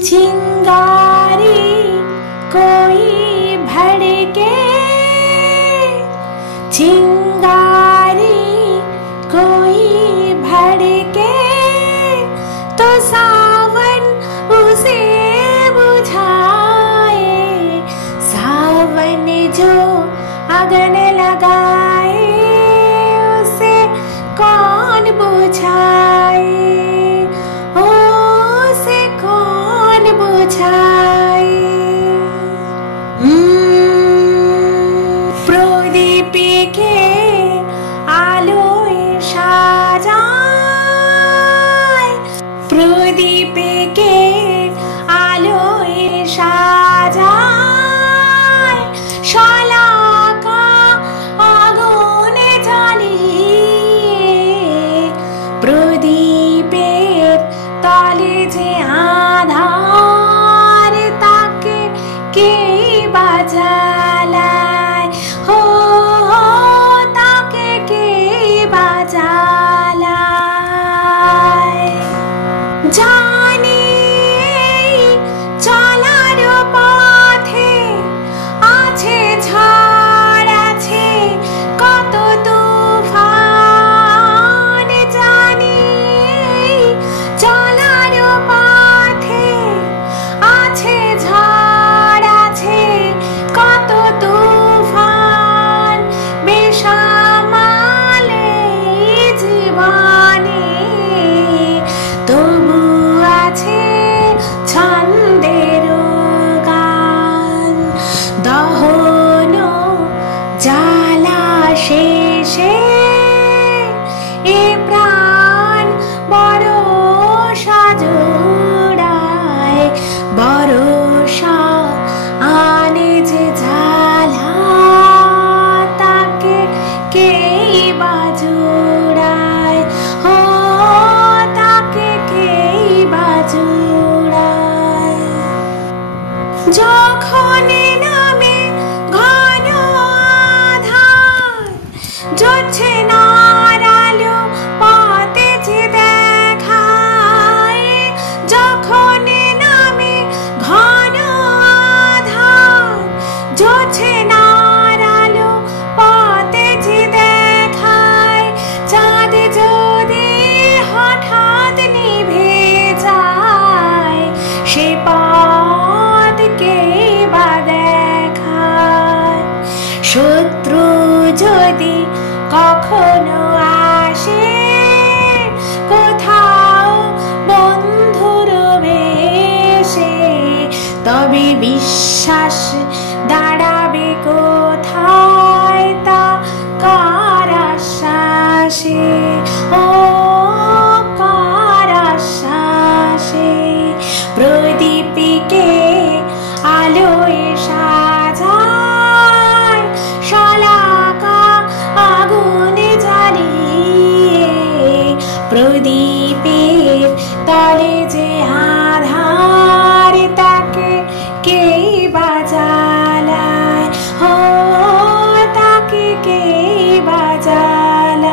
चिंगारी कोई भड़के, चिंगारी कोई भड़के तो सावन उसे बुझाए। सावन जो अगन लगाए उसे कौन बुझाए, उसे कौन बुझाए। প্রদীপকে আলোয় সাজায়, প্রদীপকে আলোয় সাজায়। শলাকা আগুনে জ্বালিয়ে প্রদীপের তলে যে আধার তাকে কে বাজালায়, হো তাকে কে বাজালায়। জানি চলার পথে আছে ঝড়, আছে কত তুফান। জানি চলার পথে আছে ঝড়, আছে কত তুফান। বেসামালে জীবনে তবু আছে ছন্দের গান। দহন জ্বালা শেষে এ প্রাণ বরষা জোড়ায়, বরষা আনে যে জ্বালা তাকে কে বাজুড়ায়, ও তাকে কে বাজুড়ায়। যখন নামে ঘন আধার, জ্বলছে নার আলো পথে যে দেখায়। যখন নামে ঘন আধার, জ্বলছে নার আলো পথে যে দেখায়। চাঁদ যদি হঠাৎ নিভে যায় সে পথ কে বা দেখায়। শত্রু যদি কখনো আসে কোথাও বন্ধুর বেশে, তবে বিশ্বাস দাঁড়াবে কোথায় তা কার আশ্বাসে, ও কার আশ্বাসে। প্রদীপকে আলোয় সাজায়, শলাকা আগুনে জ্বালিয়ে প্রদীপের তলে যে আধার তাকে কে বাজালায়, হো তাকে কে বাজালায়।